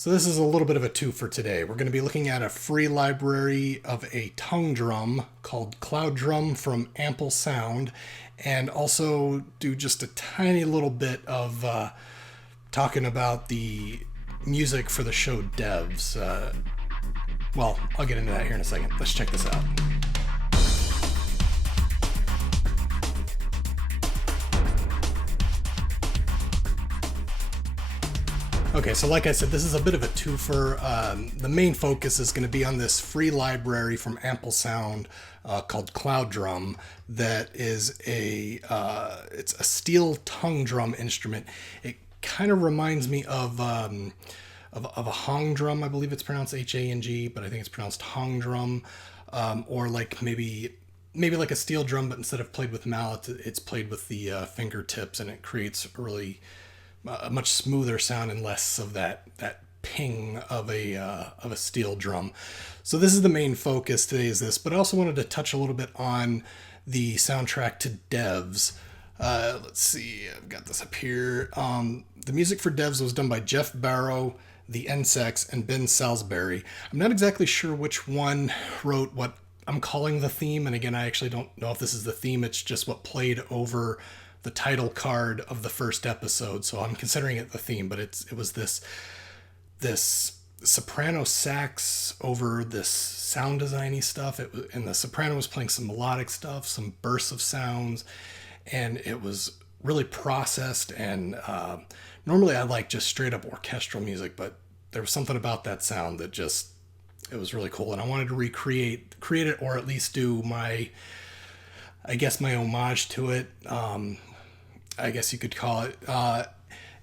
So this is a little bit of a two for today. We're going to be looking at a free library of a tongue drum called Cloudrum from AmpleSound, and also do just a tiny little bit of talking about the music for the show DEVS. Well, I'll get into that here in a second. Let's check this out. Okay, so like I said, this is a bit of a twofer. The main focus is going to be on this free library from AmpleSound called Cloudrum. That is it's a steel tongue drum instrument. It kind of reminds me of a hong drum. I believe it's pronounced H-A-N-G, but I think it's pronounced hong drum, or like maybe like a steel drum, but instead of played with mallets, it's played with the fingertips, and it creates a much smoother sound and less of that ping of a steel drum. So this is the main focus today, is this, but I also wanted to touch a little bit on the soundtrack to DEVS. Let's see, I've got this up here. The music for DEVS was done by Jeff Barrow, the NSEX, and Ben Salisbury. I'm not exactly sure which one wrote what I'm calling the theme, and again, I actually don't know if this is the theme. It's just what played over the title card of the first episode, so I'm considering it the theme. But it was this soprano sax over this sound designy stuff. And the soprano was playing some melodic stuff, some bursts of sounds, and it was really processed. And normally I like just straight up orchestral music, but there was something about that sound that it was really cool, and I wanted to create it, or at least do my homage to it. I guess you could call it.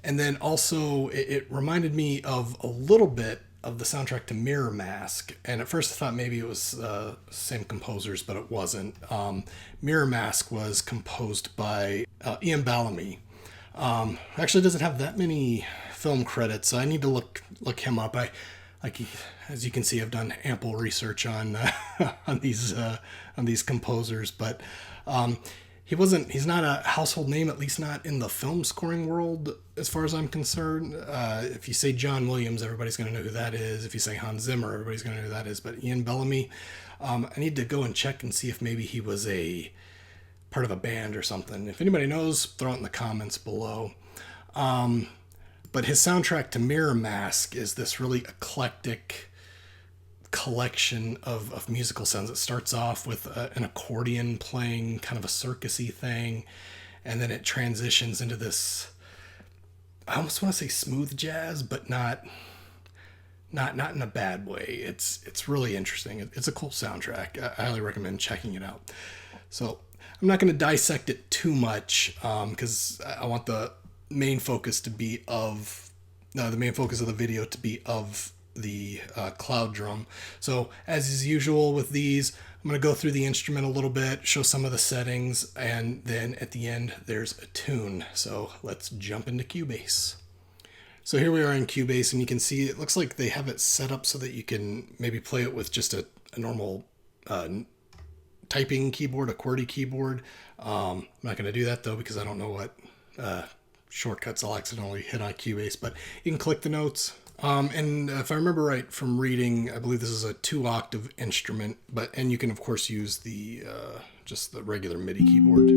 And then also it reminded me of a little bit of the soundtrack to Mirrormask. And at first I thought maybe it was same composers, but it wasn't. Mirrormask was composed by Ian Bellamy. Actually doesn't have that many film credits, so I need to look him up. As you can see, I've done ample research on on these composers, but he's not a household name, at least not in the film scoring world, as far as I'm concerned. If you say John Williams, everybody's going to know who that is. If you say Hans Zimmer, everybody's going to know who that is. But Ian Bellamy, I need to go and check and see if maybe he was a part of a band or something. If anybody knows, throw it in the comments below. But his soundtrack to Mirrormask is this really eclectic collection of musical sounds. It starts off with an accordion playing kind of a circusy thing, and then it transitions into this, I almost want to say smooth jazz, but not in a bad way. It's really interesting. It's a cool soundtrack. I highly recommend checking it out. So I'm not going to dissect it too much, because I want the main focus of the video to be of the Cloudrum. So as is usual with these, I'm going to go through the instrument a little bit, show some of the settings, and then at the end there's a tune. So let's jump into Cubase. So here we are in Cubase, and you can see it looks like they have it set up so that you can maybe play it with just a normal typing keyboard, a QWERTY keyboard. I'm not going to do that though, because I don't know what shortcuts I'll accidentally hit on Cubase, but you can click the notes. And if I remember right from reading, I believe this is a 2-octave instrument, and you can of course use the just the regular MIDI keyboard.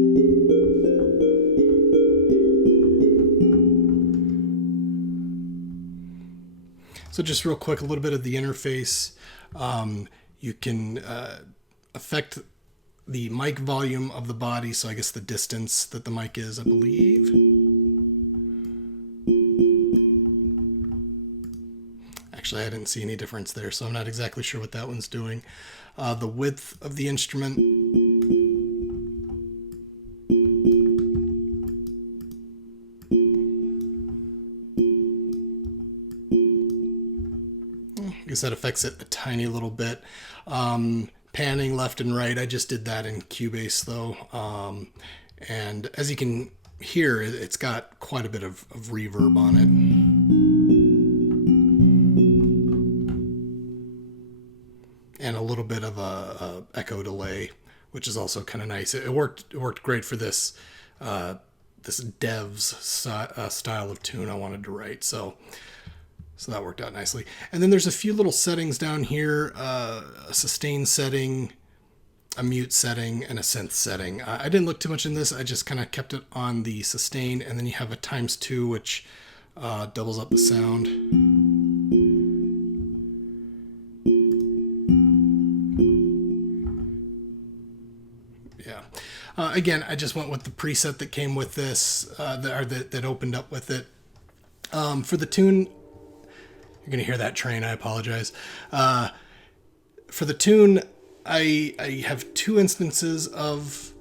So just real quick, a little bit of the interface. You can affect the mic volume of the body, so I guess the distance that the mic is, I believe. Actually, I didn't see any difference there, so I'm not exactly sure what that one's doing. The width of the instrument. I guess that affects it a tiny little bit. Panning left and right, I just did that in Cubase though. And as you can hear, it's got quite a bit of reverb on it. And a little bit of a echo delay, which is also kind of nice. It worked great for this DEVS style of tune I wanted to write. So So that worked out nicely. And then there's a few little settings down here, a sustain setting, a mute setting, and a synth setting. I didn't look too much in this. I just kind of kept it on the sustain, and then you have a ×2, which doubles up the sound. Yeah. Again, I just went with the preset that came with this, that opened up with it. For the tune, you're going to hear that train, I apologize. For the tune, I have 2 instances of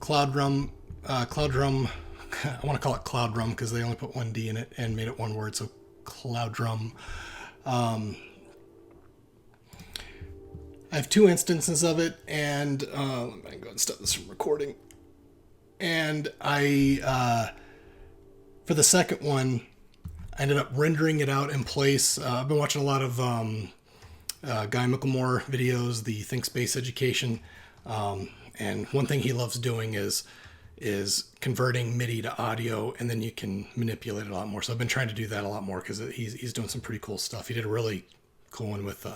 Cloudrum. Cloudrum, I want to call it Cloudrum because they only put 1 D in it and made it one word, so Cloudrum. I have 2 instances of it, and let me go ahead and stop this from recording. And for the second one, I ended up rendering it out in place. I've been watching a lot of Guy Micklemore videos, the Think Space Education, and one thing he loves doing is converting MIDI to audio, and then you can manipulate it a lot more. So I've been trying to do that a lot more because he's doing some pretty cool stuff. He did a really cool one with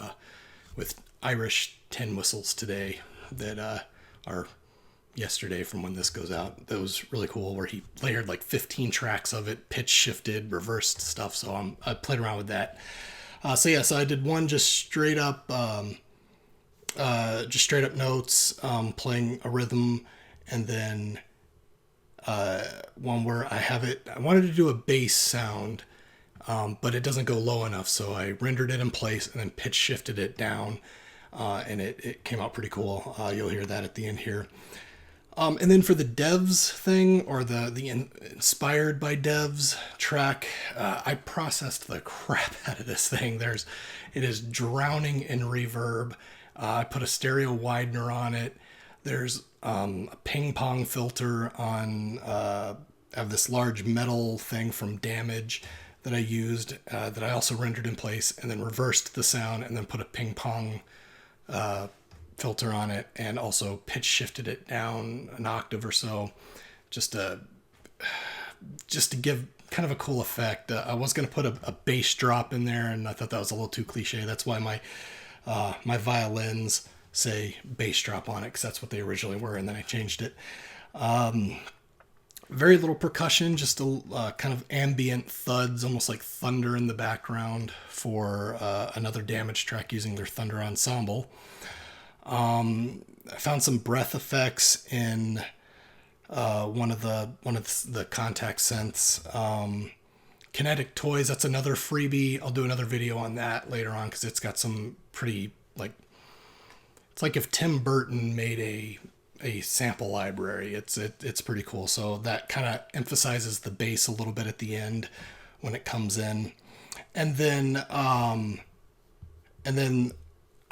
Irish tin whistles today that are yesterday from when this goes out. That was really cool, where he layered like 15 tracks of it, pitch shifted, reversed stuff. So I played around with that. So I did one just straight up notes, playing a rhythm, and then one where I wanted to do a bass sound, but it doesn't go low enough, so I rendered it in place and then pitch shifted it down, and it came out pretty cool. You'll hear that at the end here. And then for the DEVS thing, or the inspired by DEVS track, I processed the crap out of this thing. It is drowning in reverb. I put a stereo widener on it. There's a ping pong filter on, I have this large metal thing from Damage that I used, that I also rendered in place, and then reversed the sound, and then put a ping pong filter on it, and also pitch shifted it down an octave or so, just to give kind of a cool effect. I was going to put a bass drop in there, and I thought that was a little too cliche. That's why my violins say bass drop on it, because that's what they originally were, and then I changed it. Very little percussion, just a kind of ambient thuds, almost like thunder in the background for another Damage track using their Thunder Ensemble. I found some breath effects in one of the contact synths. Kinetic Toys, that's another freebie. I'll do another video on that later on, because it's got some pretty, it's like if Tim Burton made a sample library. It's pretty cool. So that kind of emphasizes the bass a little bit at the end when it comes in. And then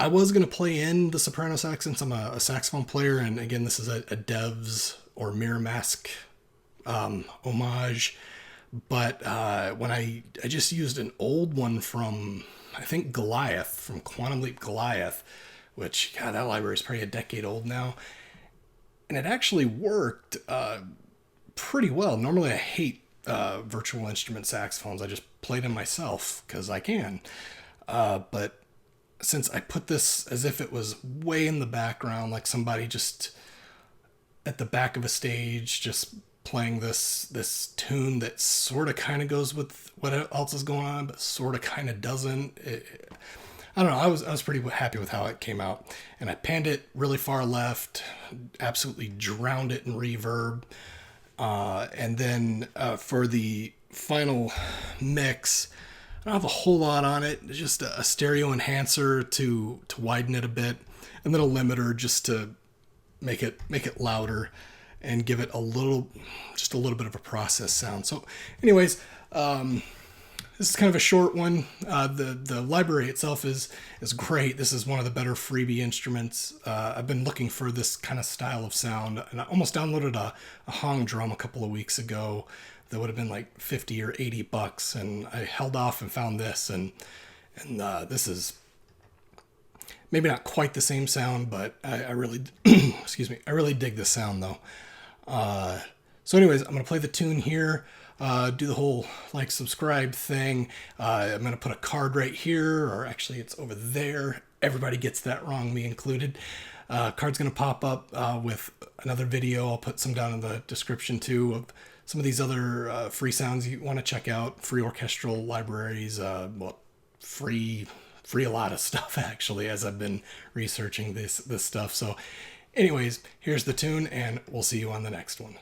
I was going to play in the soprano sax, since I'm a saxophone player. And again, this is a DEVS or Mirrormask homage. But when I just used an old one from, I think, Goliath, from Quantum Leap Goliath, which, God, that library is probably a decade old now. And it actually worked pretty well. Normally I hate virtual instrument saxophones. I just play them myself because I can. But since I put this as if it was way in the background, like somebody just at the back of a stage just playing this tune that sort of kind of goes with what else is going on, but sort of kind of doesn't. I don't know. I was pretty happy with how it came out, and I panned it really far left, absolutely drowned it in reverb, and then for the final mix, I don't have a whole lot on it. Just a stereo enhancer to widen it a bit, and then a limiter just to make it louder and give it just a little bit of a process sound. So, anyways. This is kind of a short one. The library itself is great. This is one of the better freebie instruments. I've been looking for this kind of style of sound, and I almost downloaded a Hong drum a couple of weeks ago that would have been like $50 or $80, and I held off and found this, and this is maybe not quite the same sound, but I really excuse me, I really dig this sound though. So anyways, I'm gonna play the tune here. do the whole like, subscribe thing. I'm going to put a card right here, or actually it's over there. Everybody gets that wrong, me included. Card's going to pop up with another video. I'll put some down in the description too of some of these other free sounds you want to check out. Free orchestral libraries, free a lot of stuff actually, as I've been researching this stuff. So anyways, here's the tune, and we'll see you on the next one.